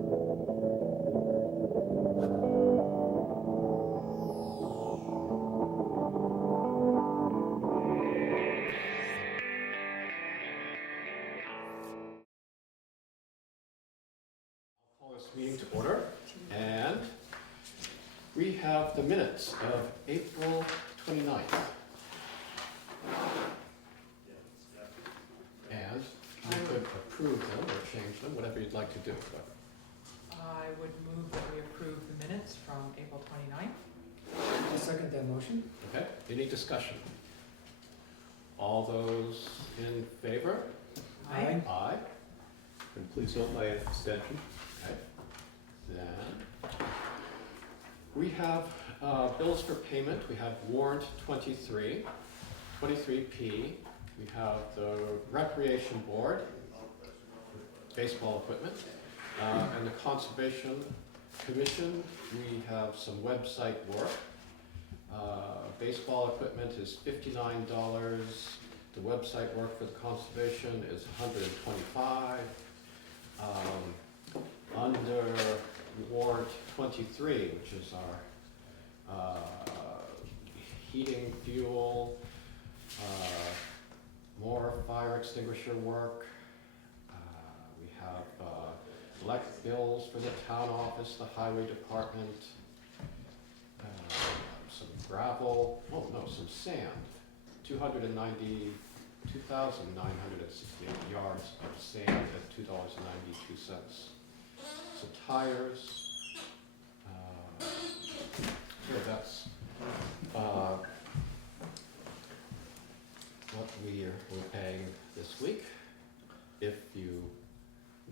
Call this meeting to order, and we have the minutes of April 29th. And you could approve them or change them, whatever you'd like to do. But I would move that we approve the minutes from April 29th. I'll second that motion. okay, any discussion? All those in favor? Aye. Aye. And please note my abstention. Okay. Then we have bills for payment. We have warrant 23, 23P. We have the Recreation Board, baseball equipment, and the Conservation Commission. We have some website work. Baseball equipment is $59. The website work for the conservation is $125. Under warrant 23, which is our heating fuel, more fire extinguisher work. We have electric bills for the town office, the highway department, some gravel, some sand, 2,968 yards of sand at $2.92. Some tires. So that's what we're paying this week. If you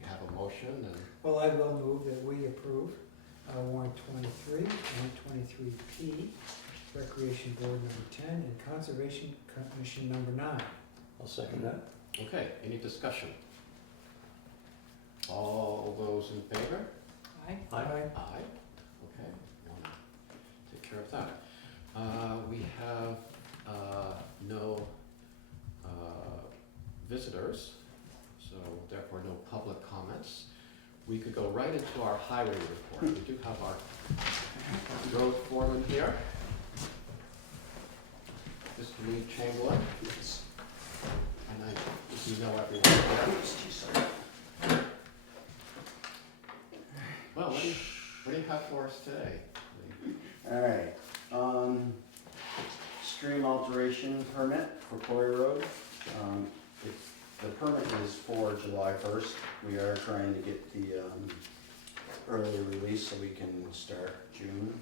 have a motion and Well, I will move that we approve warrant 23, warrant 23P, Recreation Board number 10, and Conservation Commission number 9. I'll second that. okay, any discussion? All those in favor? Aye. Aye. Aye. Okay, want to take care of that. We have no visitors, so therefore no public comments. We could go right into our highway report. We do have our road foreman here, Mr. Lee Chamberlain. Yes. And you know everyone there. Well, what do you have for us today? Alright, stream alteration permit for Quarry Road. The permit is for July 1st. We are trying to get the early release so we can start in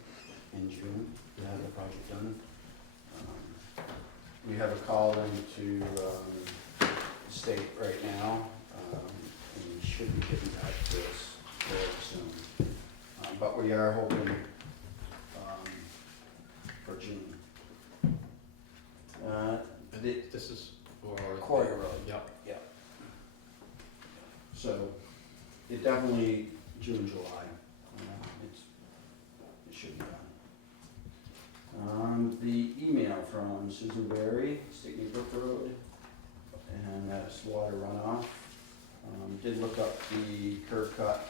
June, to have the project done. We have a call into the state right now, and we should be getting back to us very soon. But we are hoping for June. This is for Quarry Road. Yep. So it definitely June, July. It should be done. The email from Susan Berry, Stickney Brook Road, and that's water runoff. Did look up the curb cut,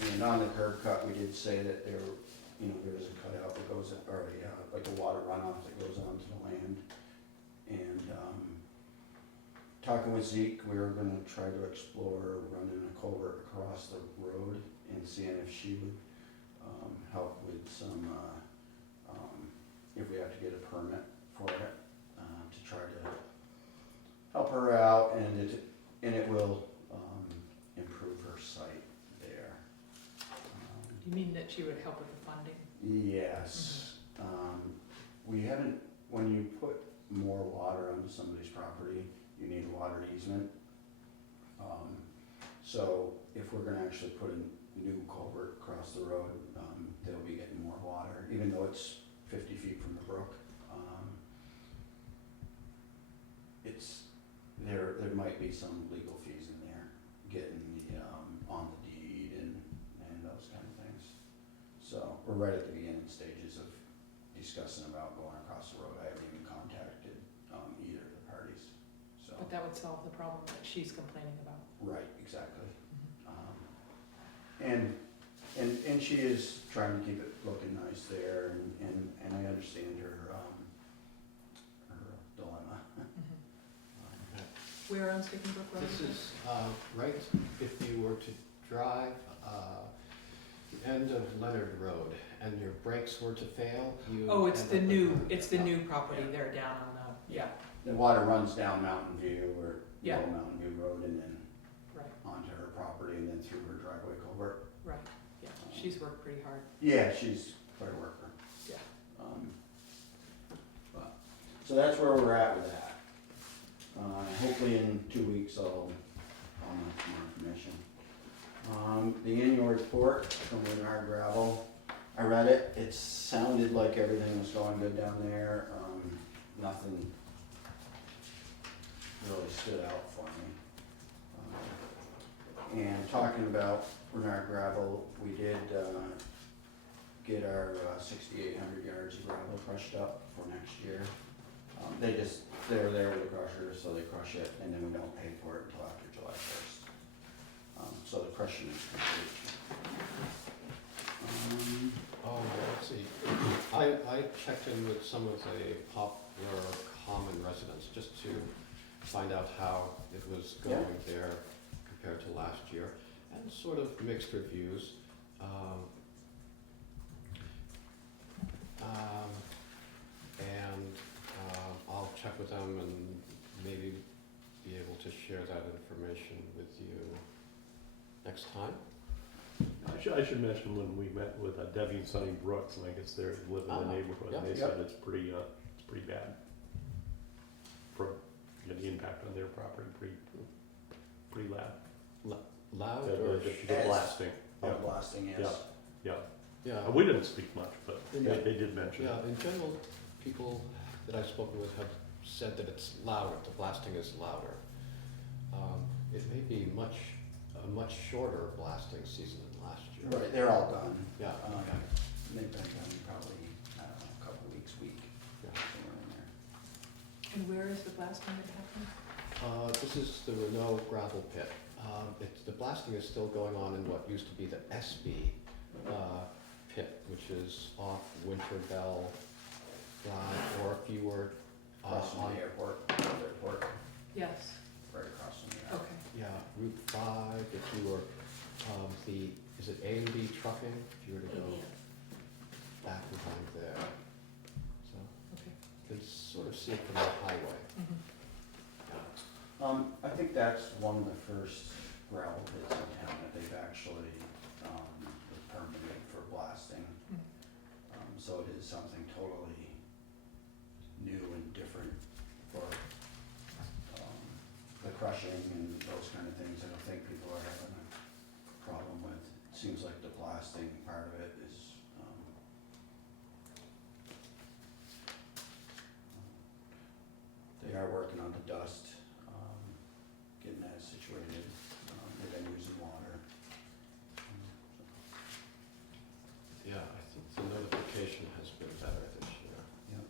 and on the curb cut, we did say that there is a cutout that goes, or like a water runoff that goes onto the land. And talking with Zeke, we were gonna try to explore running a culvert across the road and seeing if she would help with some, if we have to get a permit for it, to try to help her out, and it will improve her site there. You mean that she would help with the funding? Yes. We haven't, when you put more water onto somebody's property, you need a water easement. So if we're gonna actually put a new culvert across the road, they'll be getting more water, even though it's 50 feet from the brook. There might be some legal fees in there, getting the, on the deed and those kind of things. So we're right at the beginning stages of discussing about going across the road. I haven't even contacted either of the parties, so. But that would solve the problem that she's complaining about. Right, exactly. And she is trying to keep it looking nice there, and I understand her dilemma. Where on Sticken Brook Road? This is right if you were to drive the end of Leonard Road and your brakes were to fail, you. Oh, it's end the up new, with- it's the yeah. new property Yeah. there down on the, yeah, The water runs down Mountain View or Yeah. Low Mountain View Road and then right, onto her property and then through her driveway culvert. right, yeah. She's worked pretty hard, Yeah, she's quite a worker. yeah. But, so that's where we're at with that. Hopefully in 2 weeks I'll have some more information. The annual report from Renaud Gravel, I read it, it sounded like everything was going good down there, nothing really stood out for me. And talking about Renaud Gravel, we did, get our 6,800 yards of gravel crushed up for next year. They're there with the crusher, so they crush it, and then we don't pay for it until after July 1st. So the crushing is complete. Oh, let's see. I checked in with some of the popular common residents just to find out how it was Yeah. going there compared to last year, and sort of mixed reviews. And I'll check with them and maybe be able to share that information with you next time. I should mention when we met with Debbie and Sonny Brooks, and I guess they live in Ah, the neighborhood, yeah. and they Yep. said it's pretty bad. For, the impact on their property, pretty loud. Loud The or? the blasting, yeah, Blasting, yes. yeah. Yeah. We didn't speak much, but Yeah. they did mention Yeah, it. in general, people that I've spoken with have said that it's louder, the blasting is louder. It may be a much shorter blasting season than last year. Right, they're all done. Yeah, okay. They've been done probably, I don't know, a couple weeks, week, Yeah. somewhere in there. And where is the blasting that happened? This is the Renaud Gravel Pit. The blasting is still going on in what used to be the SB pit, which is off Winter Bell Drive, or if you were Across from on, the airport, Yes, right across from the airport. okay, yeah, Route 5, if you were, is it A&B Trucking, if you were to go back behind there. So, okay. you can sort of see it from the highway. Mhm. Yeah. I think that's one of the first gravel pits in town that they've actually, permitted for blasting. So it is something totally new and different for, the crushing and those kind of things. I don't think people are having a problem with. It seems like the blasting part of it is, they are working on the dust, getting that situated. They've been using water. Yeah, I think the notification has been better this year. Yep.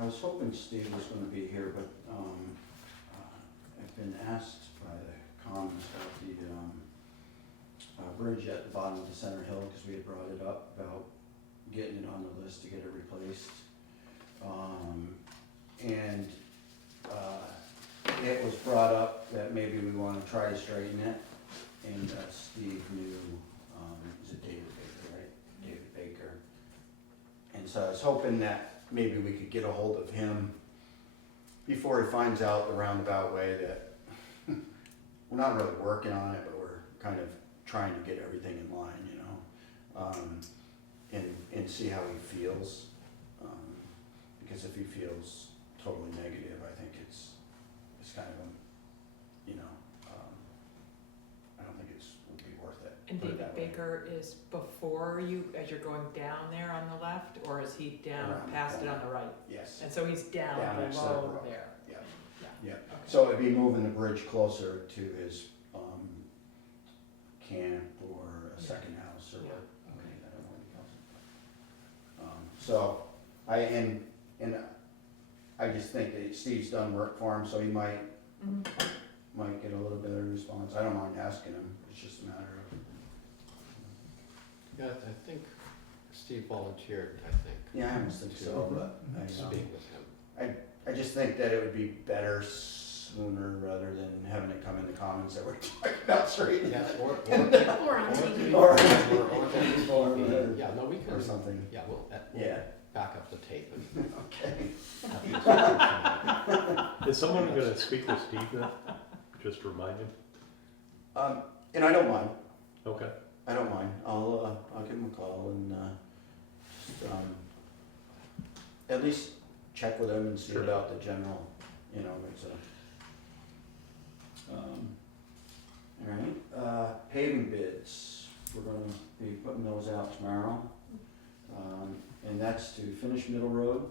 I was hoping Steve was gonna be here, but, I've been asked by the Commons about the, bridge at the bottom of the Center Hill, because we had brought it up about getting it on the list to get it replaced. And, it was brought up that maybe we wanna try to straighten it, and Steve knew, is it David Baker, right? David Baker. And so I was hoping that maybe we could get a hold of him before he finds out the roundabout way that we're not really working on it, but we're kind of trying to get everything in line, you know? And see how he feels. Because if he feels totally negative, I think it's kind of a, you know, I don't think would be worth it. And Put it David that way. Baker is before you, as you're going down there on the left, or is he down Around the past it corner. on the right? Yes, And so he's down Down next to the below road. there? yeah, Yeah. yeah. Okay. So it'd be moving the bridge closer to his, camp or a Yeah. second house or Yeah. what, I don't know what he calls it. So, I just think that Steve's done work for him, so he might Mhm. get a little better response. I don't mind asking him, it's just a matter of, Yeah, I think Steve volunteered, I think. yeah, I almost think so, but To I, speak with him. I just think that it would be better sooner rather than having it come in the comments that we're talking about straight. Yeah, or Or on TV. Or- TV. Yeah, no, we Or can, something, yeah, we'll yeah, back up the tape and okay. have the discussion. Is someone gonna speak with Steve then? Just to remind him? And I don't mind, Okay. I don't mind, I'll give him a call and, just, at least check with him and see Sure. about the general, you know, it's a, alright, paving bids, we're gonna be putting those out tomorrow. And that's to finish Middle Road,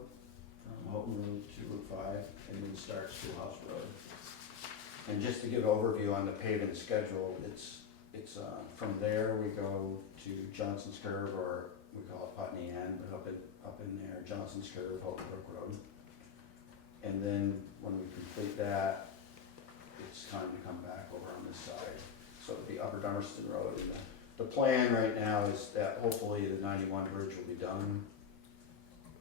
from Houghton Road to Route 5, and then start Schoolhouse Road. And just to give an overview on the paving schedule, it's from there we go to Johnson's Curve, or we call it Putney End, but up in there, Johnson's Curve, Houghton Brook Road. And then when we complete that, it's time to come back over on this side. So it'll be Upper Dummerston Road, and the plan right now is that hopefully the 91 bridge will be done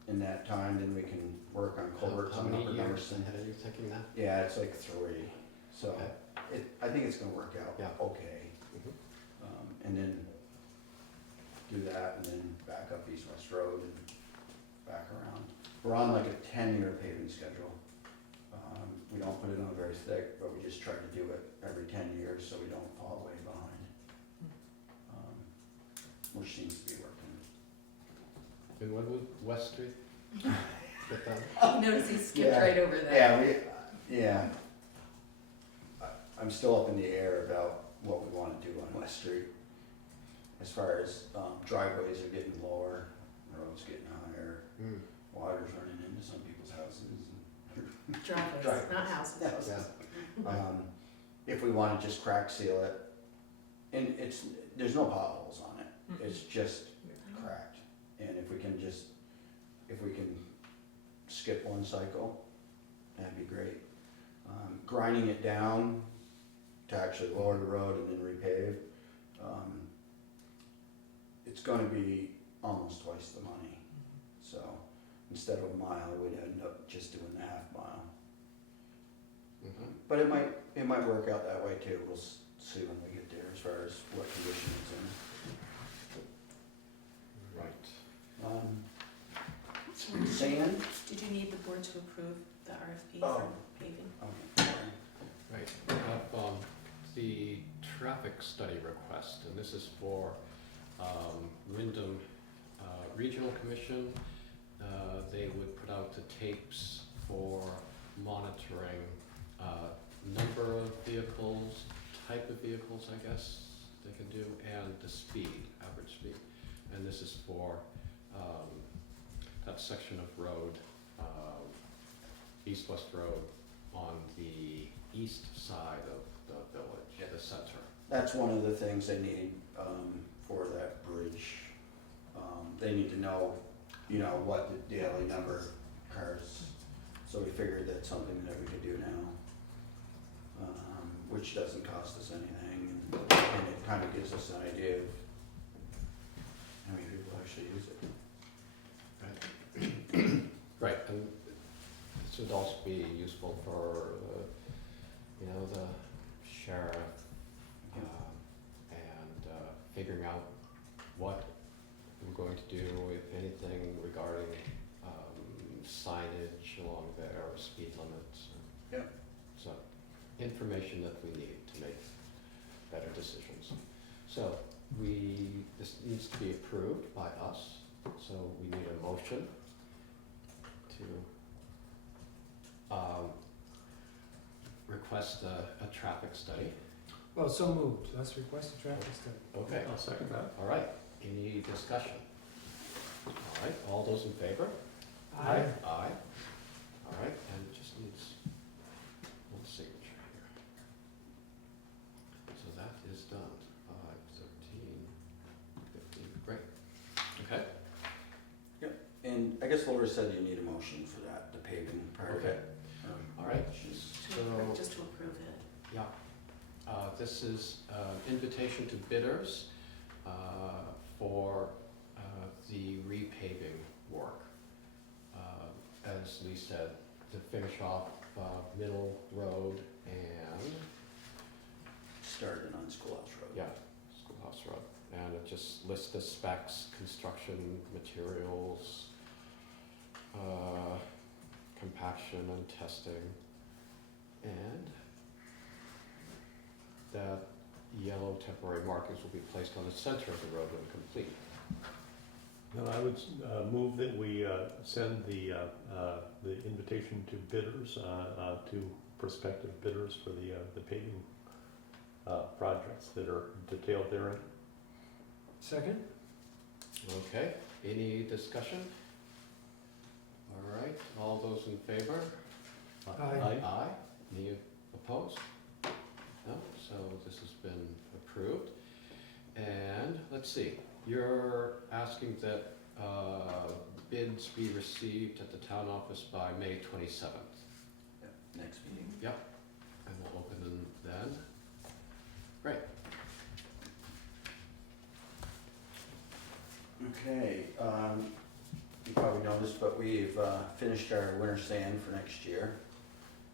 in that time, then we can work on culverts How on many Upper years Dummerston. ahead are you thinking that? Yeah, it's like 3, so Okay. I think it's gonna work out Yeah. okay. Mhm. And then do that, and then back up East West Road and back around. We're on like a 10-year paving schedule. We don't put it on very thick, but we just try to do it every 10 years so we don't fall way behind. Which seems to be working. And when would West Street get done? Notice he skipped Yeah. right over that. Yeah. I'm still up in the air about what we wanna do on West Street. As far as driveways are getting lower, roads getting higher, Hmm. water's running into some people's houses. Driveways, not houses. Yeah. If we wanna just crack seal it, and there's no potholes on it, it's just cracked. And if we can skip one cycle, that'd be great. Grinding it down to actually lower the road and then repave, it's gonna be almost twice the money. So instead of a mile, we'd end up just doing the half mile. Mhm. But it might work out that way too, we'll see when we get there as far as what condition it's in. Right. Sand? Did you need the board to approve the RFP Oh. for paving? Right, we have the traffic study request, and this is for Wyndham Regional Commission. They would put out the tapes for monitoring number of vehicles, type of vehicles, I guess they can do, and the speed, average speed. And this is for that section of road, East-West Road, on the east side of the village, the center. That's one of the things they need, for that bridge. They need to know, what the daily number of cars, so we figured that's something that we could do now, which doesn't cost us anything, and it kind of gives us an idea of how many people actually use it. Right, and this would also be useful for, the sheriff, and figuring out what we're going to do, if anything, regarding signage along there, or speed limits. Yeah. So, information that we need to make better decisions. So, this needs to be approved by us, so we need a motion to request a traffic study. Well, so moved, let's request a traffic study. Okay, I'll second that. all right, any discussion? All right, all those in favor? Aye. Aye. All right, and it just needs one signature here. So that is done, 5/13/15, great. Okay, And I guess guess Laura said you need a motion for that, the paving part of Okay. it. All right, To just to approve it. yeah. This is invitation to bidders for the repaving work. As Lee said, to finish off Middle Road and, Starting on Schoolhouse Road. yeah, Schoolhouse Road. And it just lists the specs, construction materials, compaction and testing. And that yellow temporary markings will be placed on the center of the road when complete. Now, I would move that we send the invitation to bidders, to prospective bidders for the paving projects that are detailed therein. Second? Okay, any discussion? All right, all those in favor? Aye. Aye. Any opposed? No, so this has been approved. And let's see, you're asking that bids be received at the town office by May 27th. Next meeting. And we'll open them then. Great. Okay, you probably noticed, but we've finished our winter sand for next year.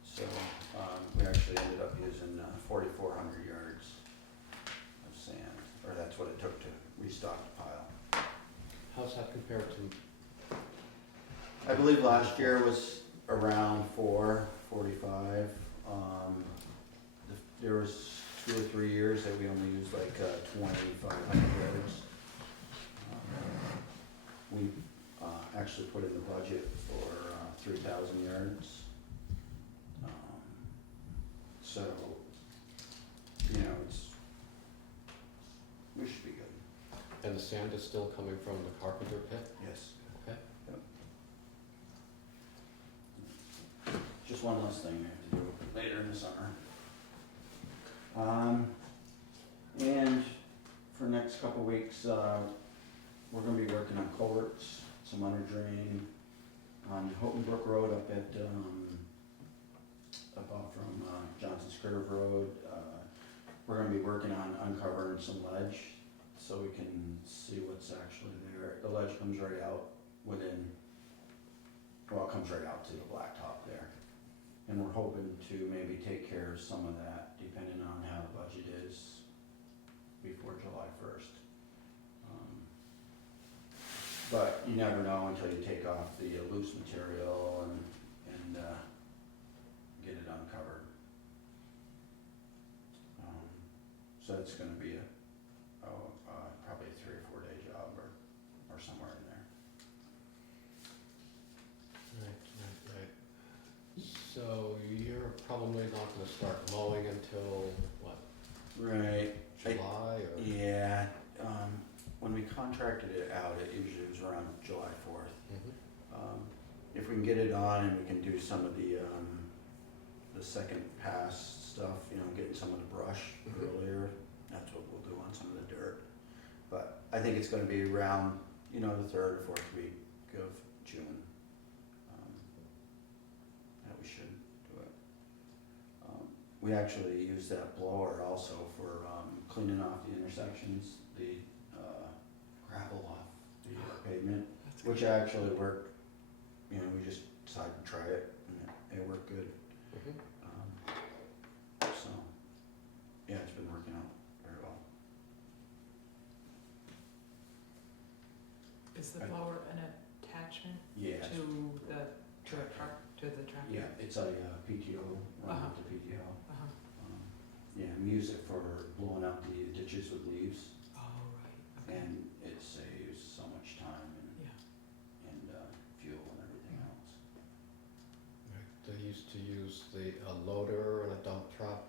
So we actually ended up using 4,400 yards of sand, or that's what it took to restock the pile. How's that compared to, I believe last year was around 445. There was 2 or 3 years that we only used like 2,500 yards. We actually put in the budget for 3,000 yards. So, you know, we should be good. and the sand is still coming from the Carpenter Pit? Yes. Okay. Just one less thing we have to do later in the summer. And for next couple weeks, we're gonna be working on culverts, some under drain on Houghton Brook Road up at, about from Johnson's Curve Road. We're gonna be working on uncovering some ledge so we can see what's actually there. The ledge comes right out within, well, it comes right out to the blacktop there. And we're hoping to maybe take care of some of that, depending on how the budget is before July 1st. But you never know until you take off the loose material and get it uncovered. So it's gonna be probably a 3 or 4 day job or somewhere in there. Right. So you're probably not gonna start mowing until, what, Right. July or? Yeah, when we contracted it out, it usually was around July 4th. Mhm. If we can get it on and we can do some of the second pass stuff, you know, getting some of the brush Mhm. earlier, that's what we'll do on some of the dirt. But I think it's gonna be around, you know, the 3rd or 4th week of June, that we should do it. We actually use that blower also for cleaning off the intersections, the gravel off the pavement, which actually worked. You know, we just decided to try it and it worked good. Mhm. So, yeah, it's been working out very well. Is the blower an attachment Yeah, to the truck, to the tractor? yeah, it's a PTO, run Uh-huh. with the PTO. Uh-huh. Yeah, we use it for blowing out the ditches with leaves, Oh, right, okay, and it saves so much time yeah. and fuel and everything else. Right. They used to use the loader and a dump truck,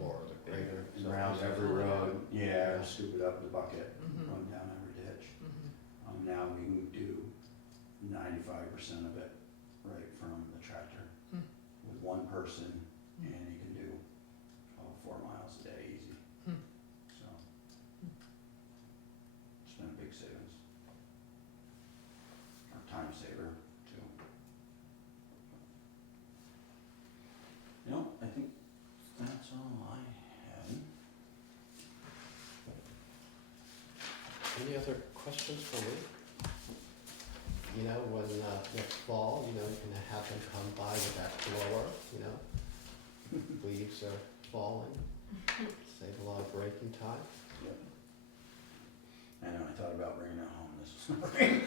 or the grader. so Around it's- every road, yeah, Yeah. or scoop it up with a bucket, Mhm. run down every ditch. Mhm. Now we can do 95% of it right from the tractor Hmm. with one person, and you can do 4 miles a day easy. Hmm. So it's been a big savings, or time saver. other questions for me? You know, when, next fall, you know, you can have them come by with that blower, you know? Leaves are falling, save a lot of braking time. Yep. I know, I thought about bringing it home this morning.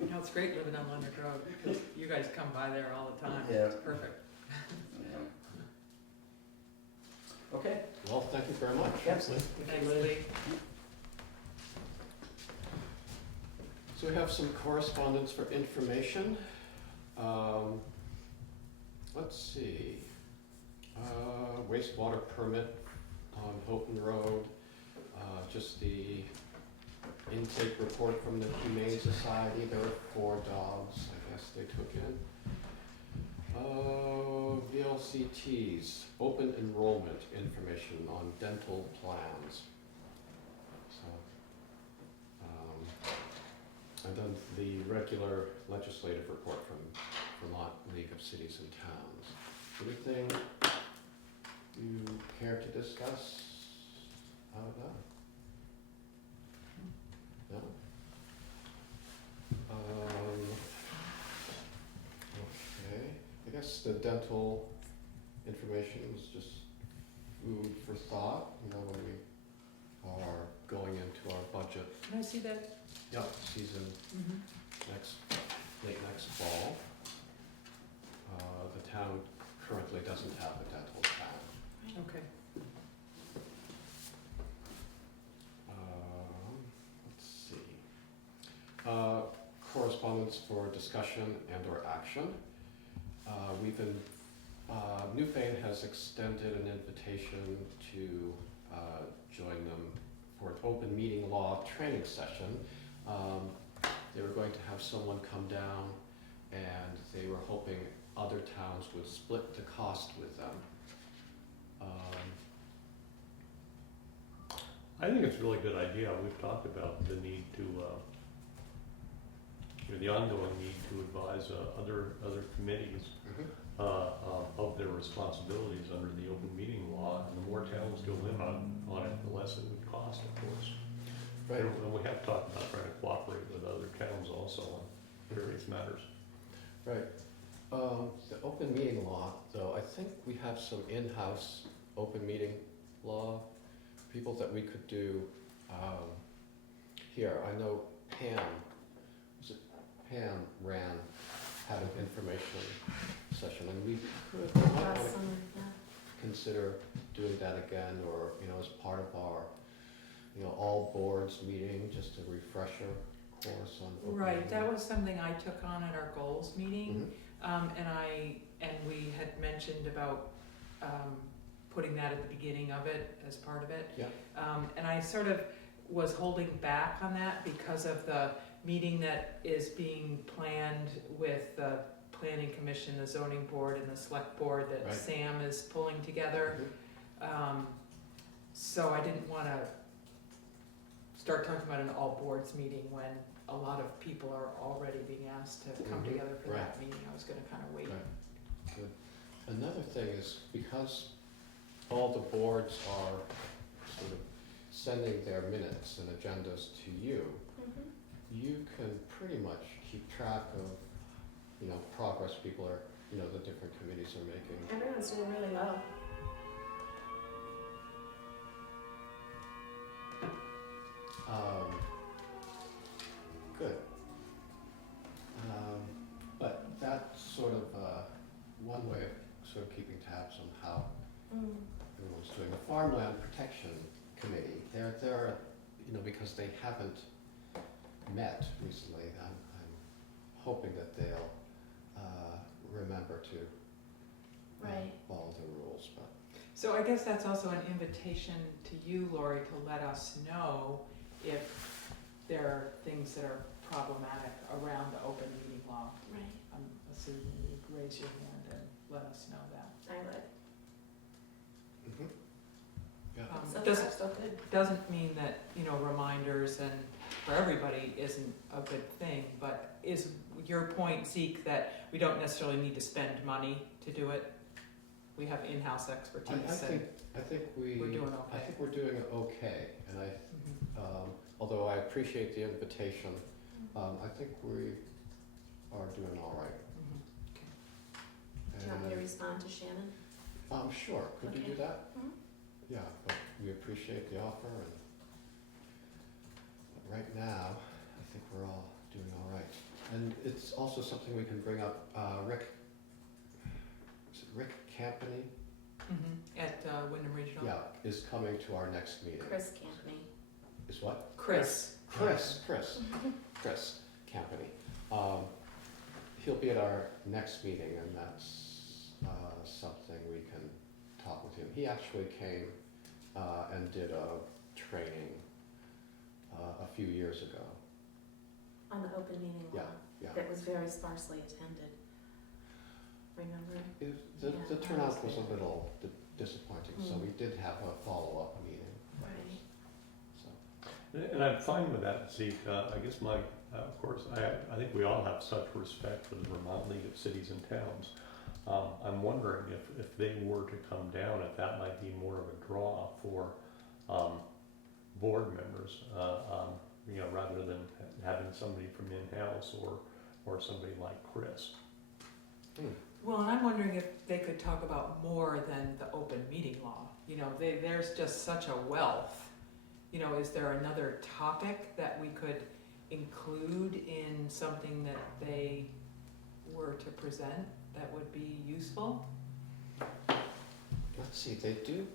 You know, it's great living on Leonard Road, because you guys come by there all the time. Yeah. It's perfect. Yeah. Okay. Well, thank you very much. Thanks, Lee. So we have some correspondence for information. Let's see. Wastewater permit on Houghton Road. Just the intake report from the Humane Society. There were 4 dogs, I guess they took in. VLCT's open enrollment information on dental plans. So, and then the regular legislative report from Vermont League of Cities and Towns. Anything you care to discuss out of that? No? Okay, I guess the dental information was just food for thought, you know, when we are going into our budget Can I see that? season late next fall. The town currently doesn't have a dental plan. Okay. Let's see. Correspondence for discussion and or action. Newfane has extended an invitation to join them for an open meeting law training session. They were going to have someone come down, and they were hoping other towns would split the cost with them. I think it's a really good idea. We've talked about the need to, the ongoing need to advise other committees of their responsibilities under the open meeting law. And the more towns go in on it, the less it would cost, of course. Right. And we have talked about trying to cooperate with other towns also on various matters. Right. The open meeting law, though, I think we have some in-house open meeting law people that we could do here. I know Pam had an information session, and we could might Last wanna summer, yeah. consider doing that again, or, you know, as part of our, you know, all boards meeting, just a refresher course on open Right, meeting. that was something I took on at our goals meeting. Mhm. And we had mentioned about putting that at the beginning of it as part of it. Yeah. And I sort of was holding back on that because of the meeting that is being planned with the planning commission, the zoning board, and the select board that Right. Sam is pulling together. Mhm. So I didn't wanna start talking about an all boards meeting when a lot of people are already being asked to come Mhm. together for that Right. meeting. I was gonna kinda wait. Right. Good. Another thing is, because all the boards are sort of sending their minutes and agendas to you, you can pretty much keep track of, you know, progress people are, you know, the different committees are making. Everyone's doing really well. Good. But that's sort of one way of sort of keeping tabs on how everyone's doing. The Farmland Protection Committee, they're, you know, because they haven't met recently, I'm hoping that they'll remember to Right. follow the rules, but. So I guess that's also an invitation to you, Lori, to let us know if there are things that are problematic around the open meeting law. Right, I'm assuming you'd raise your hand and let us know that. I would. Yeah. So far, Doesn't, so good. doesn't mean that, you know, reminders and for everybody isn't a good thing, but is your point, Zeke, that we don't necessarily need to spend money to do it? We have in-house expertise I and, think I think we're doing I okay. think we're doing okay, and Mhm. although I appreciate the invitation, I think we are doing all right. Mhm. Do you want me to respond to Shannon? Sure, could you do Okay. that? Mhm. Yeah, but we appreciate the offer, and but right now, I think we're all doing all right. And it's also something we can bring up, is it Rick Campany? At Wyndham Regional? Yeah, is coming to our next meeting. Chris Campany. Is what? Chris. Chris Campany. He'll be at our next meeting, and that's something we can talk with him. He actually came and did a training a few years ago. On the open meeting law. Yeah. That was very sparsely attended. Remember? The Yeah, turnout I was a was little disappointing, so we did have a follow-up meeting. Right. So, And I'm fine with that, Zeke. I guess of course, I think we all have such respect for the Vermont League of Cities and Towns. I'm wondering if they were to come down, if that might be more of a draw for board members, rather than having somebody from in-house or somebody like Chris. Well, and I'm wondering if they could talk about more than the open meeting law. There's just such a wealth. Is there another topic that we could include in something that they were to present that would be useful? let's see, they do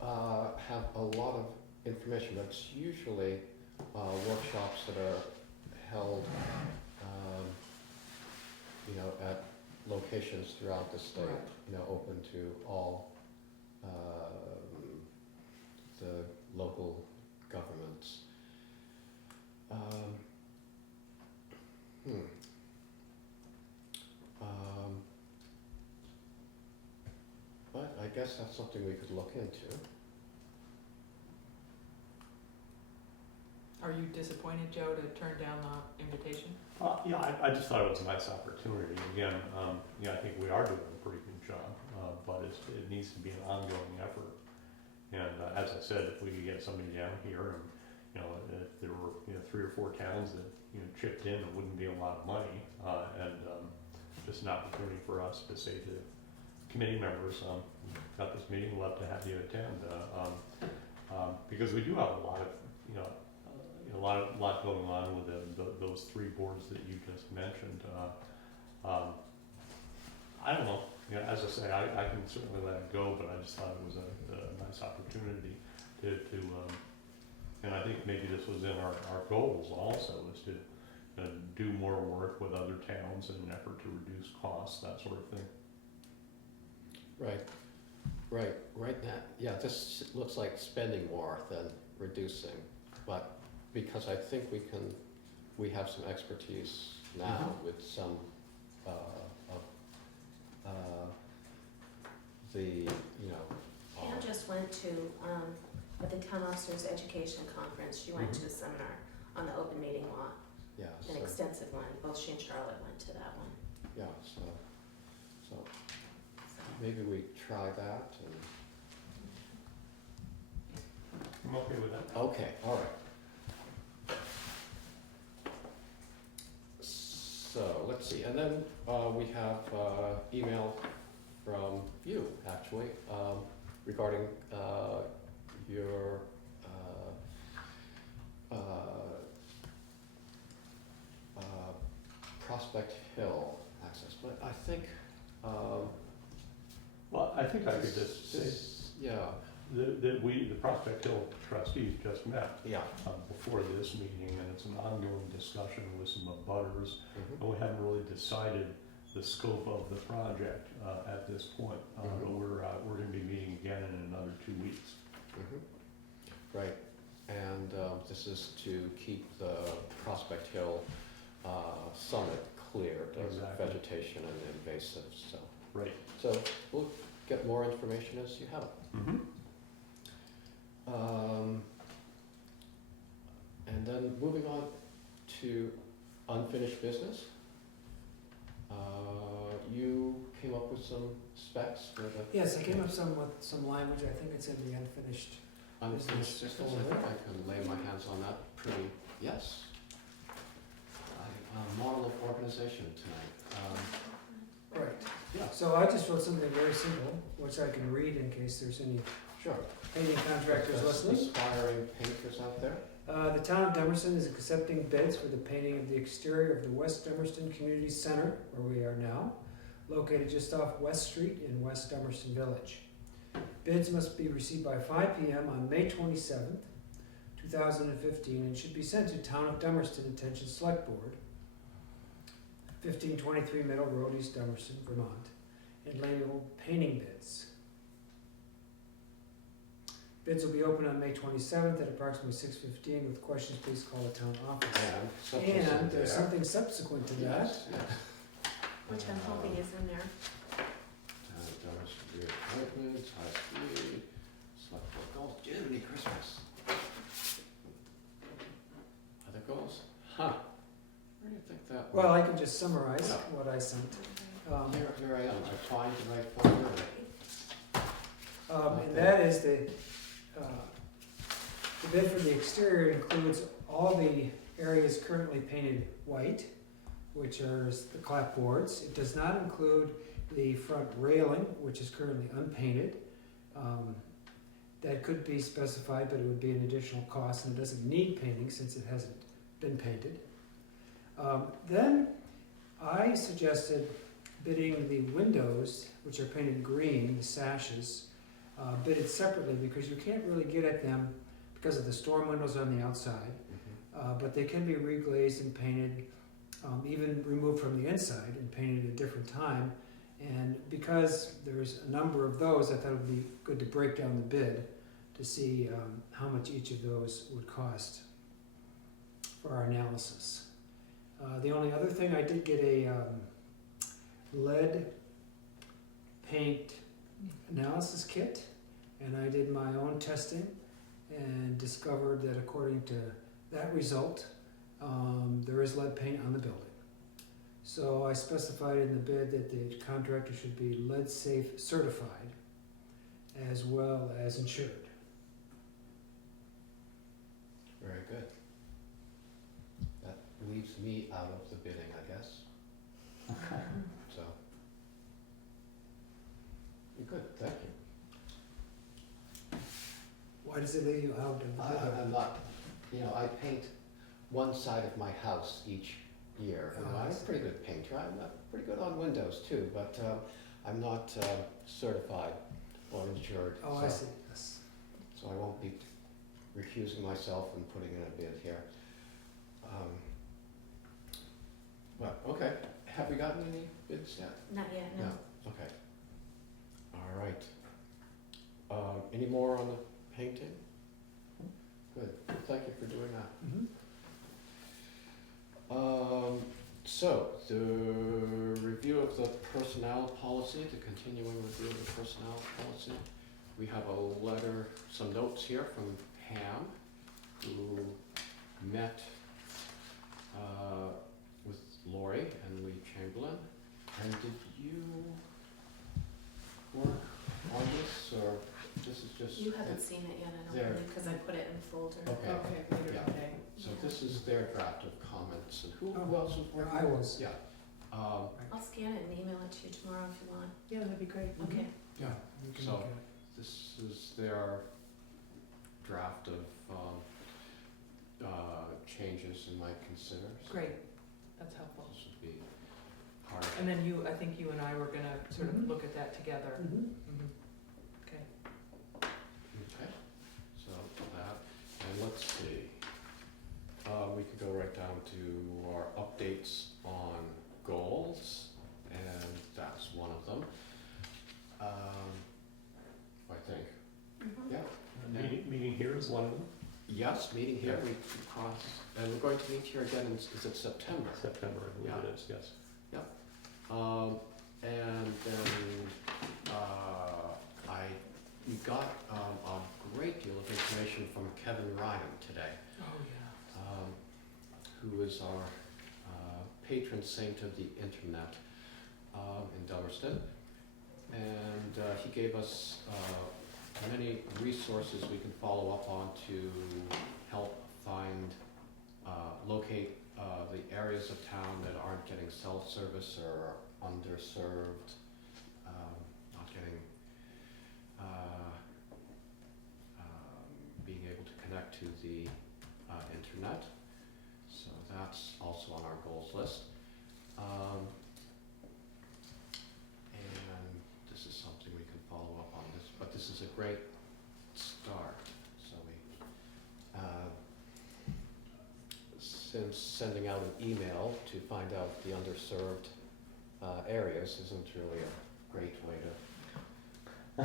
have a lot of information, but it's usually workshops that are held, at locations throughout the state, Right. Open to all the local governments. But I guess that's something we could look into. Are you disappointed, Joe, to turn down the invitation? I just thought it was a nice opportunity. Again, I think we are doing a pretty good job, but it needs to be an ongoing effort. And as I said, if we could get somebody down here, and if there were 3 or 4 towns that chipped in, it wouldn't be a lot of money, and just an opportunity for us to say to committee members, got this meeting, love to have you attend, because we do have a lot of a lot going on with those 3 boards that you just mentioned. I don't know. As I say, I can certainly let it go, but I just thought it was a nice opportunity to and I think maybe this was in our goals also, is to do more work with other towns in an effort to reduce costs, that sort of thing. Right now, yeah, this looks like spending more than reducing, but because I think we have some expertise now with some of the, Pam just went to, at the Town Officers Education Conference, she went to a seminar on the open meeting law, yeah, an so, extensive one. Both she and Charlotte went to that one. yeah, so maybe we try that and. I'm okay with that. Okay, all right. So, let's see, and then we have email from you, actually, regarding your Prospect Hill access, but I think. Well, I think I could just say Yeah, that the Prospect Hill trustees just met yeah. before this meeting, and it's an ongoing discussion with some abutters, Mhm. and we haven't really decided the scope of the project at this point. But we're going to be meeting again in another 2 weeks. Right, and this is to keep the Prospect Hill summit cleared of Exactly. vegetation and invasives, so. Right. So we'll get more information as you have it. And then moving on to unfinished business. you came up with some specs for the. Yes, I came up with some language, I think it's in the unfinished. Unfinished systems, I think I can lay my hands on that pretty, yes. Model of organization tonight. Right. Yeah, So I just wrote something very simple, which I can read in case there's any sure. painting contractors listening. Aspiring painters out there. The town of Dummerston is accepting bids for the painting of the exterior of the West Dummerston Community Center, where we are now, located just off West Street in West Dummerston Village. Bids must be received by 5 p.m. on May 27th, 2015, and should be sent to Town of Dummerston Attention Select Board, 1523 Middle Road, East Dummerston, Vermont, and labeled painting bids. Bids will be open on May 27th at approximately 6:15. With questions, please call the town office. And there's something subsequent to that. Yes, yes. Which I'm hoping is in there. Reappointments, high speed, select board goals, Jiminy Christmas. Other goals? Huh. Where do you think that Well, went? I can just summarize Yeah. what I sent. Here I am, I'm trying to write further. And that is the bid for the exterior includes all the areas currently painted white, which are the clapboards. It does not include the front railing, which is currently unpainted. That could be specified, but it would be an additional cost, and it doesn't need painting since it hasn't been painted. Then I suggested bidding the windows, which are painted green, the sashes, bidded separately because you can't really get at them because of the storm windows on the outside. But they can be reglazed and painted, even removed from the inside and painted at a different time. And because there's a number of those, I thought it would be good to break down the bid to see how much each of those would cost for our analysis. The only other thing, I did get a lead paint analysis kit, and I did my own testing and discovered that according to that result, there is lead paint on the building. So I specified in the bid that the contractor should be lead safe certified as well as insured. Very good. That leaves me out of the bidding, I guess. So. Good, thank you. Why does it leave you out of the bid? I'm not, I paint one side of my house each year. And I'm a pretty good painter. I'm pretty good on windows too, but I'm not certified or insured. Oh, I see, yes. So I won't be recusing myself and putting in a bid here. Well, okay. Have we gotten any bids yet? Not yet, no. Okay. All right. Any more on the painting? Good. Thank you for doing that. So, the review of the personnel policy, the continuing review of the personnel policy. We have a letter, some notes here from Pam, who met with Lori and Lee Chamberlain. And did you work on this, or this is just? You haven't seen it yet, I There. don't believe, because I put it in the folder. Okay. Okay, later Yeah. today. So Yeah. this is their draft of comments, and who Oh, else was working? I was. Yeah. I'll scan it and email it to you tomorrow if you want. Yeah, that'd be great. Okay. Yeah. You can So- look at it. This is their draft of changes you might consider. So Great, that's helpful. this would be part of And then I think you and I were gonna sort of Mhm. look at that together. Mhm. Okay. Okay, so that, and let's see. We could go right down to our updates on goals, and that's one of them. I think, Mhm. yeah. Meeting here is one of them, Yes, meeting here, we cross, and we're going to meet here again is it September? September, I believe Yeah. it is, yes. And then, we got, a great deal of information from Kevin Ryan today, Oh, yeah. who is our, patron saint of the internet. in Dummerston. And he gave us many resources we can follow up on to help find, locate the areas of town that aren't getting cell service or underserved, not getting, being able to connect to the internet. So that's also on our goals list. And this is something we can follow up on this, but this is a great start. So since sending out an email to find out the underserved areas isn't really a great way to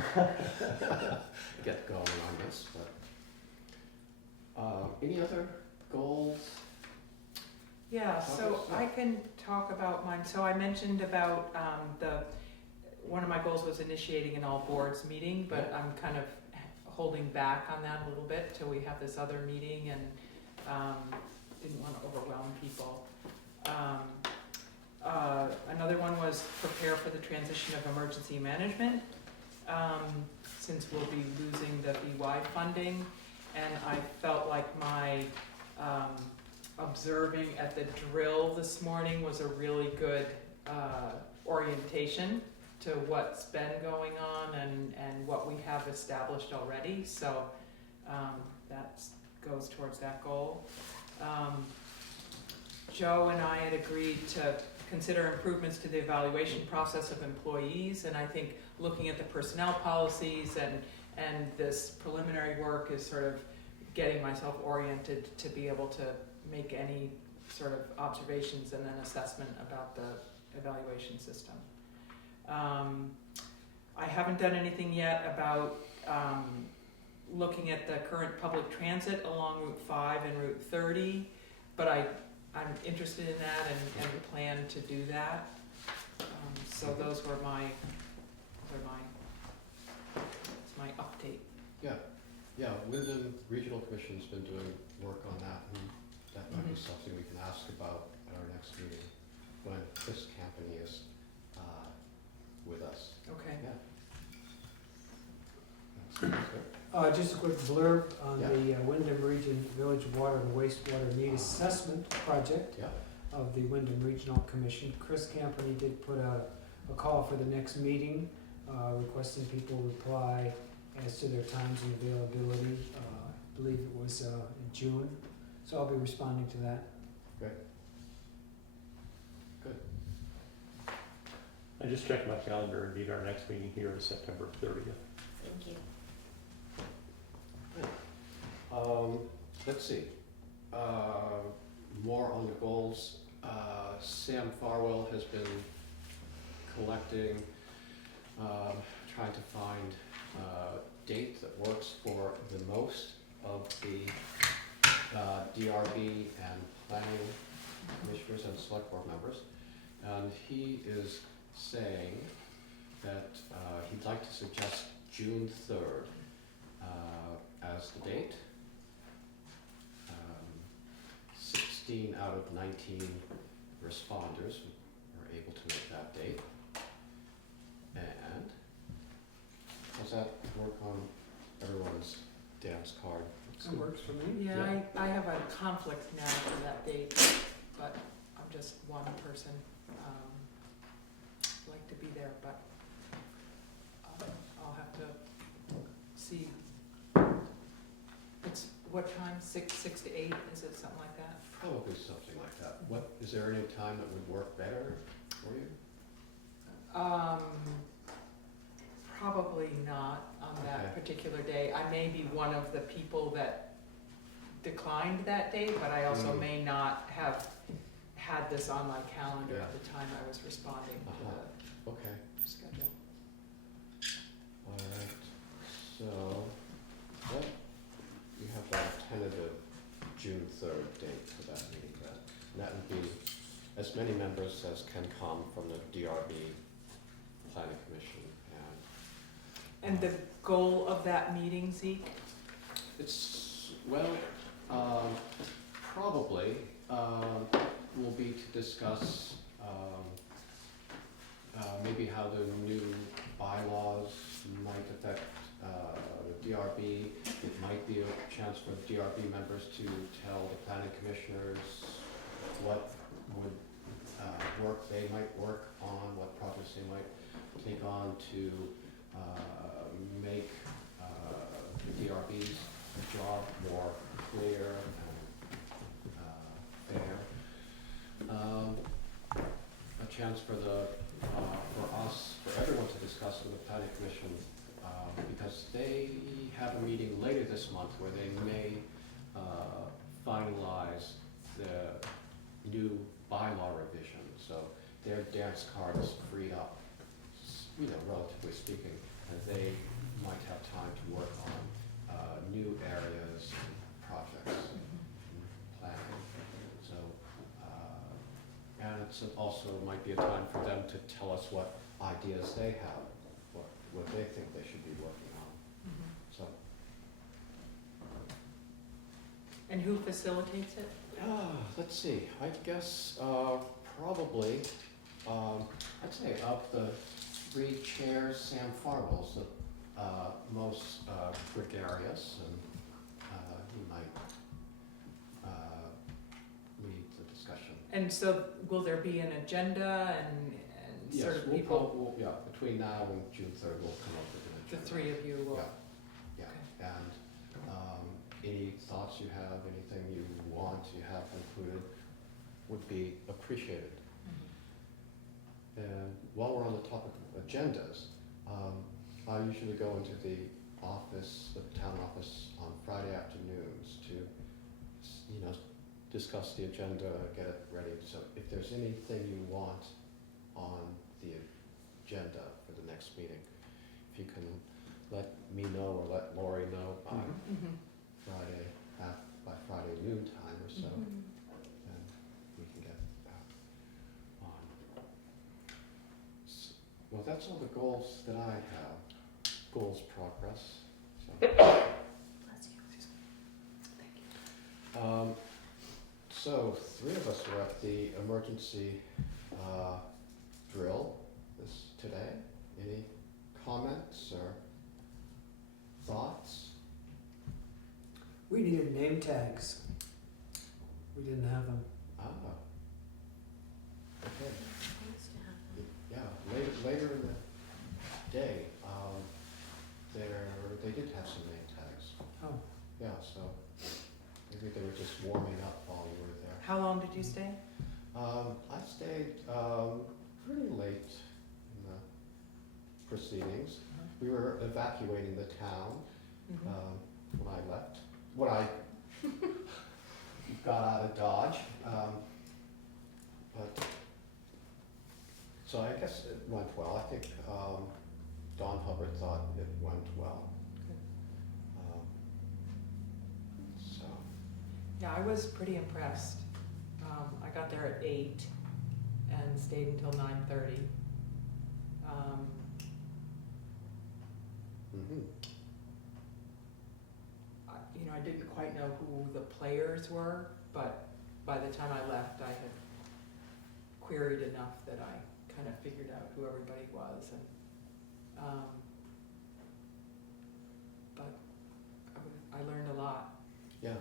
get going on this, but any other goals? Yeah, so Yeah. I can talk about mine. So I mentioned about one of my goals was initiating an all boards meeting, but I'm kind of holding back on that a little bit till we have this other meeting, and didn't want to overwhelm people. Another one was prepare for the transition of emergency management, since we'll be losing the BY funding, and I felt like my observing at the drill this morning was a really good orientation to what's been going on and what we have established already. So that goes towards that goal. Joe and I had agreed to consider improvements to the evaluation process of employees, and I think looking at the personnel policies and this preliminary work is sort of getting myself oriented to be able to make any sort of observations and then assessment about the evaluation system. I haven't done anything yet about looking at the current public transit along Route 5 and Route 30, but I'm interested in that and plan to do that. So those were it's my update. Yeah, Wyndham Regional Commission's been doing work on that, and that might be something we can ask about at our next meeting when Chris Campany is with us. Okay. Yeah. That's good. Just a quick blurb on Yeah. the Wyndham Region Village Water and Wastewater Need Assessment Project Yeah, of the Wyndham Regional Commission. Chris Campany did put out a call for the next meeting, requesting people reply as to their times and availability. I believe it was in June, so I'll be responding to that. I just checked my calendar, indeed, our next meeting here is September 30th. Thank you. let's see, more on the goals. Sam Farwell has been collecting, trying to find a date that works for the most of the DRB and planning commissioners and select board members. And he is saying that he'd like to suggest June 3rd as the date. 16 out of 19 responders were able to make that date. And does that work on everyone's dance card? That works for me. Yeah, Yeah. I have a conflict now for that date, but I'm just one person. Like to be there, but I'll have to see. It's what time? 6 to 8? Is it something like that? Probably something like that. What, is there any time that would work better for you? Probably not on that Okay. particular day. I may be one of the people that declined that date, but I also may not have had this on my calendar at the time I was responding to Okay, the schedule. all right. So, what, you have a tentative June 3rd date for that meeting then. And that would be as many members as can come from the DRB Planning Commission. And the goal of that meeting, Zeke? It's, well, probably will be to discuss maybe how the new bylaws might affect the DRB. It might be a chance for DRB members to tell the planning commissioners what would work they might work on, what projects they might take on to make the DRB's job more clear and fair. A chance for everyone to discuss with the planning commission, because they have a meeting later this month where they may finalize the new bylaw revision. So their dance card is freed up, relatively speaking, and they might have time to work on new areas and projects and planning. So, and it's also might be a time for them to tell us what ideas they have, what they think they should be working on. So, And who facilitates it? let's see, I guess probably, I'd say of the 3 chairs, Sam Farwell's the most gregarious, and he might lead the discussion. And so will there be an agenda and Yes, sort of we'll people, probably, between now and June 3rd, we'll come up with an the agenda. 3 of you will? Yeah, Okay. and any thoughts you have, anything you want to have included would be appreciated. Mhm. And while we're on the topic of agendas, I usually go into the office, the town office, on Friday afternoons to, discuss the agenda, get it ready. So if there's anything you want on the agenda for the next meeting, if you can let me know or let Lori know by Mhm. Friday, by Friday noontime or so, Mhm. then we can get on. Well, that's all the goals that I have. Goals progress. So, Bless you. Thank you. so 3 of us were at the emergency drill today. Any comments or thoughts? We needed name tags. We didn't have them. Okay. I used to have them. Yeah, later in the day, they did have some name tags. Oh, Yeah, so maybe they were just warming up while you were there. How long did you stay? I stayed pretty late in the proceedings. We were evacuating the town Mhm. when I left. When I got out of Dodge. So I guess it went well. I think Don Hubbard thought it went well. So, Yeah, I was pretty impressed. I got there at 8 and stayed until 9:30. mhm. I didn't quite know who the players were, but by the time I left, I had queried enough that I kind of figured out who everybody was, and but I learned a lot. Yeah.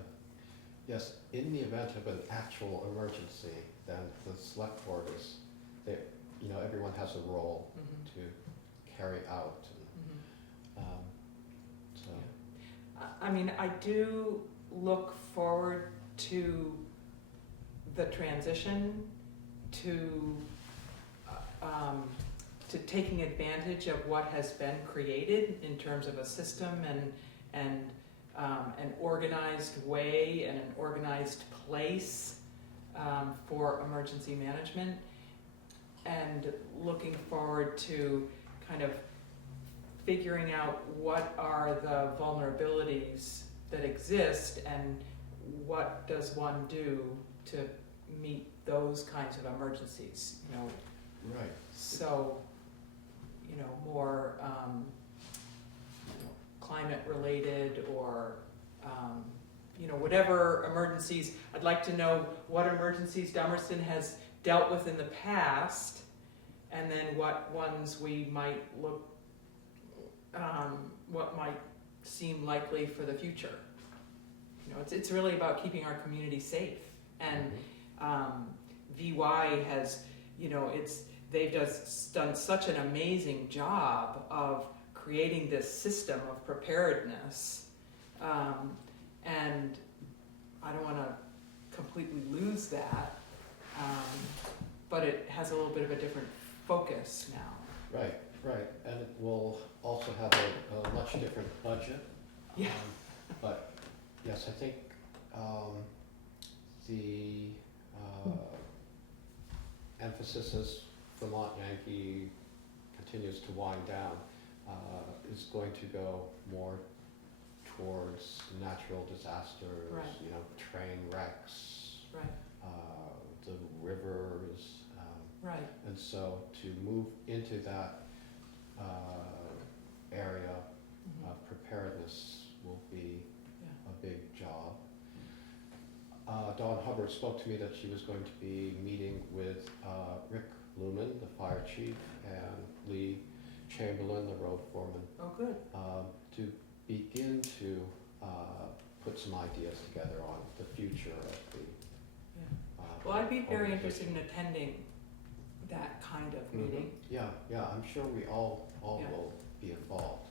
Yes, in the event of an actual emergency, then the select board is, everyone has a role Mhm. to carry out. Mhm. And, so, I mean, I do look forward to the transition to taking advantage of what has been created in terms of a system and an organized way and an organized place for emergency management, and looking forward to kind of figuring out what are the vulnerabilities that exist and what does one do to meet those kinds of emergencies, right. so, more climate related or, whatever emergencies. I'd like to know what emergencies Dummerston has dealt with in the past and then what ones we might look, what might seem likely for the future. You know, it's really about keeping our community safe, and VY has, you know, they've just done such an amazing job of creating this system of preparedness, and I don't want to completely lose that, but it has a little bit of a different focus now. Right, right, and it will also have a much different budget. Yeah. But, yes, I think the emphasis as Vermont Yankee continues to wind down is going to go more towards natural disasters, Right. you know, train wrecks, Right, the rivers, right. and so to move into that area, preparedness will be Yeah. a big job. Dawn Hubbard spoke to me that she was going to be meeting with Rick Lumen, the fire chief, and Lee Chamberlain, the road foreman, Oh, good. to begin to put some ideas together on the future of the. Yeah. Well, I'd be very interested in attending that kind of meeting. Yeah, yeah, I'm sure we all Yeah. will be involved.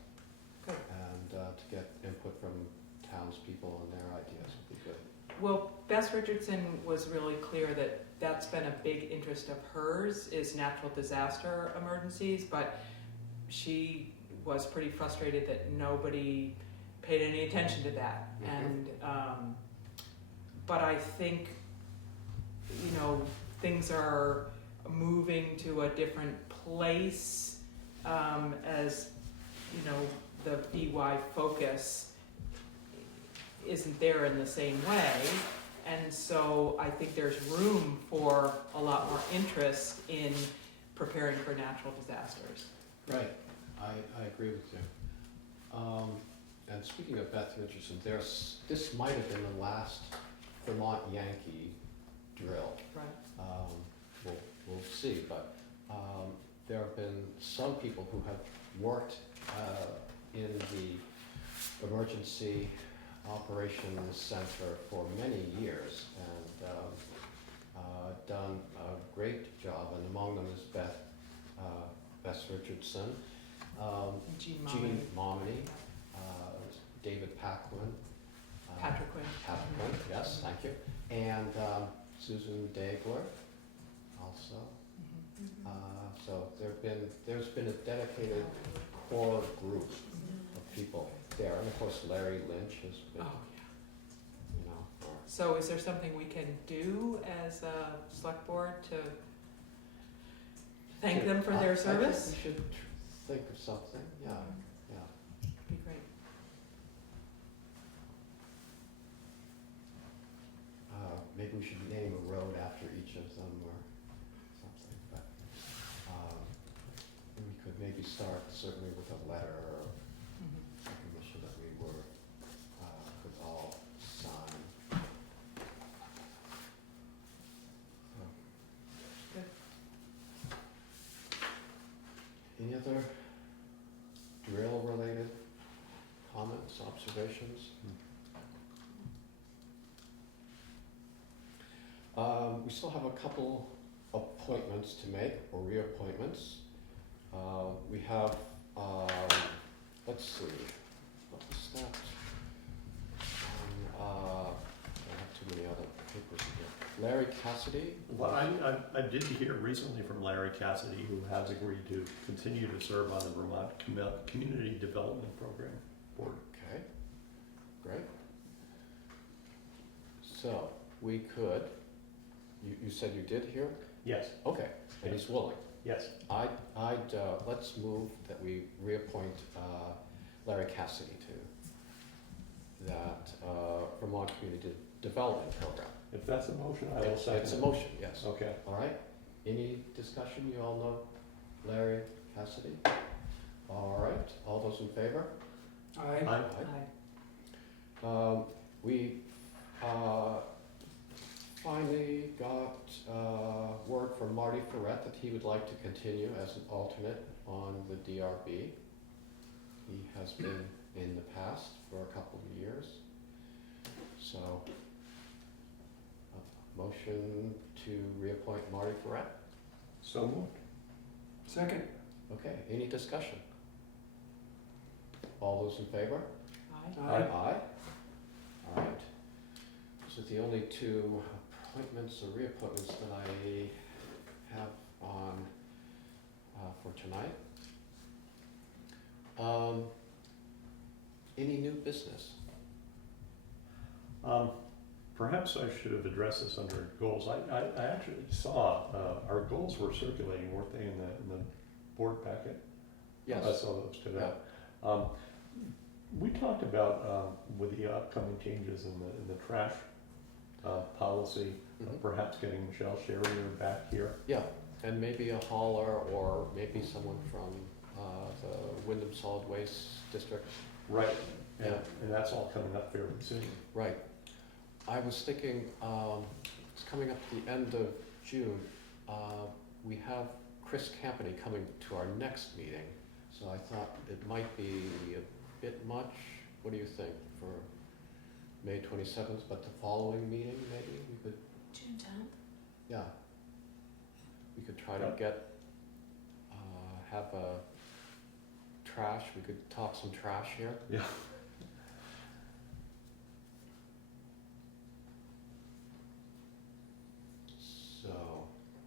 Good. And to get input from townspeople and their ideas would be good. Well, Bess Richardson was really clear that that's been a big interest of hers, is natural disaster emergencies, but she was pretty frustrated that nobody paid any attention to that. And but I think, you know, things are moving to a different place, as, you know, the VY focus isn't there in the same way, and so I think there's room for a lot more interest in preparing for natural disasters. Right, I agree with you. And speaking of Beth Richardson, this might have been the last Vermont Yankee drill. Right. We'll see, but there have been some people who have worked in the emergency operations center for many years and done a great job, and among them is Bess Richardson, Jean Jean Mommy. Mominy, David Paquin, Patrick Quinn. Paquin, yes, thank you, and Susan Dagler also. So there's been a dedicated core group of people there, and of course Larry Lynch has been, Oh, yeah. you know, for So is there something we can do as a select board to thank them for their service? I think we should think of something, yeah, yeah. Be great. Maybe we should name a road after each of them or something, but we could maybe start certainly with a letter or recognition that we were, could all sign. So. Good. Any other drill-related comments, observations? We still have a couple appointments to make, or reappointments. We have, let's see, what was that? I have too many other papers here. Larry Cassidy? Well, I did hear recently from Larry Cassidy, who has agreed to continue to serve on the Vermont Community Development Program Board. Okay, great. So, we could, you said you did hear? Yes, Okay, and he's willing. yes. Let's move that we reappoint Larry Cassidy to that Vermont Community Development Program. If that's a motion, I will second it. It's a motion, yes. Okay. All right, any discussion? You all know Larry Cassidy? All right, all those in favor? I Aye. We finally got got word from Marty Ferret that he would like to continue as an alternate on the DRB. He has been in the past for a couple of years. So, motion to reappoint Marty Ferret. So moved. Second. Okay, any discussion? All those in favor? Aye. Aye. Aye. All right. Those are the only two appointments or reappointments that I have on for tonight. Any new business? Perhaps I should have addressed this under goals. I actually saw our goals were circulating, weren't they, in the board packet? Yes. I saw those today. We talked about with the upcoming changes in the trash policy, Mhm. perhaps getting Michelle Sherrier back here. Yeah, and maybe a hauler or maybe someone from the Wyndham Solid Waste District. Right. And, Yeah. and that's all coming up fairly soon. Right. I was thinking, it's coming up at the end of June. We have Chris Campany coming to our next meeting, so I thought it might be a bit much. What do you think for May 27th, but the following meeting maybe we could, June 10th? yeah. We could try to Yep. get, have a trash, we could talk some trash here. Yeah.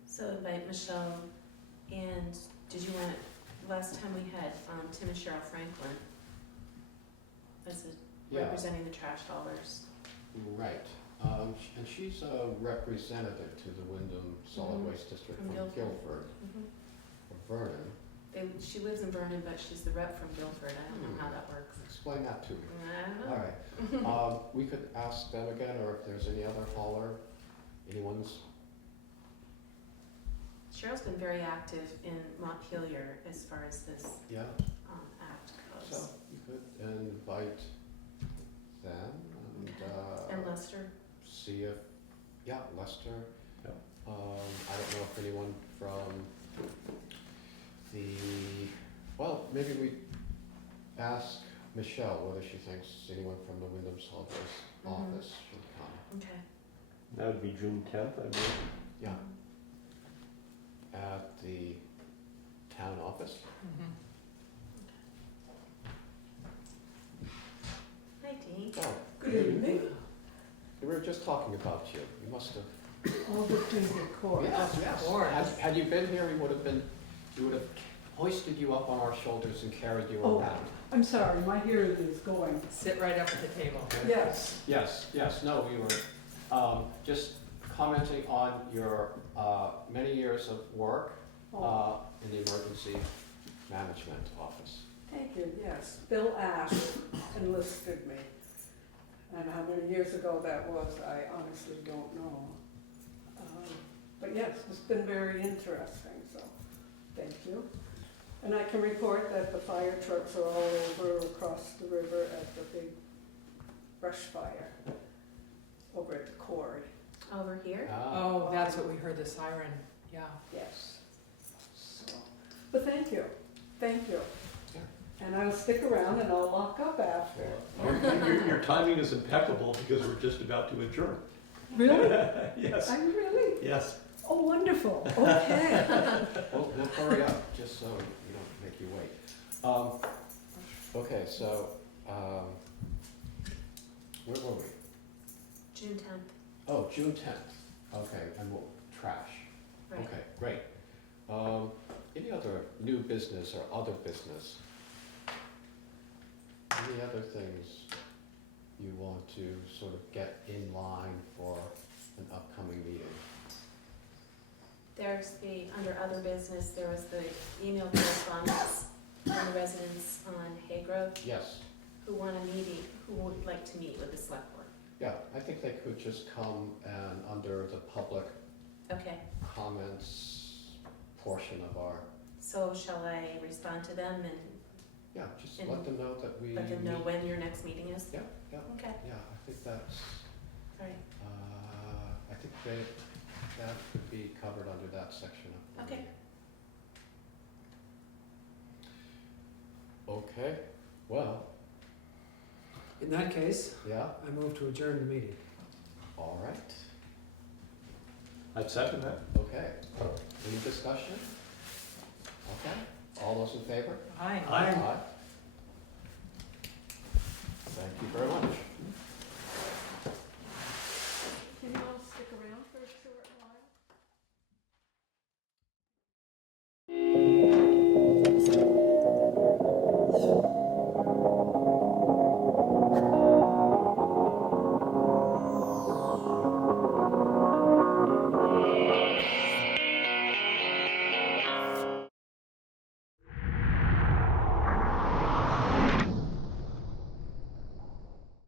So invite Michelle, and did you want, last time we had Tim and Cheryl Franklin as Yeah. representing the trash haulers. Right, and she's a representative to the Wyndham Solid Mhm. Waste District From from Guilford. Guilford, or Vernon. She lives in Vernon, but she's the rep from Guilford. I don't know how that works. Explain that to me. I don't know. All right, we could ask them again, or if there's any other hauler, anyone's, Cheryl's been very active in Montpelier as far as this yeah, act so goes. you could invite them And and Lester? see if, yeah, Lester. Yeah. I don't know if anyone from the, well, maybe we ask Michelle whether she thinks anyone from the Wyndham Solid Waste Mhm. office should come. Okay. That would be June 10th, I believe. Yeah, at the town office. Mhm. Hi, Dee. Oh, Good evening. we were just talking about you. You must have. All the things in court. Yes, yes. course. Had you been here, we would have hoisted you up on our shoulders and carried you Oh. around. I'm sorry, my hearing is going. Sit right up at the table. Yes, Yes, no, we were just commenting on your many years of work oh, in the emergency management office. thank you, yes. Bill Ash enlisted me. And how many years ago that was, I honestly don't know. But yes, it's been very interesting, so thank you. And I can report that the fire trucks are all over across the river at the big brush fire over at the quarry. Over here? Oh, that's what we heard, the siren, yeah. Yes. So, but thank you. Yeah. And I'll stick around and I'll lock up after. Your timing is impeccable because we're just about to adjourn. Really? Yes, I'm really? yes. Oh, wonderful. Okay. We'll hurry up, just so we don't make you wait. Okay, so, where were we? June 10th, Oh, June 10th. Okay, and we'll, trash. right. Okay, great. Any other new business or other business? Any other things you want to sort of get in line for an upcoming meeting? There's under other business, there was the email correspondence from the residents on Haygrove Yes, who would like to meet with the select board. yeah, I think they could just come and under the public Okay, comments portion of our, so shall I respond to them and yeah, just And let them know that we let them know meet. when your next meeting is? Yeah, yeah, Okay, yeah, I think that's, all right. I think they, that could be covered under that section of the Okay. Okay, well, In that case, yeah, I move to adjourn the meeting. all right, I'd second that. okay. Any discussion? Okay, all those in favor? Hi. Aye. Thank you very much.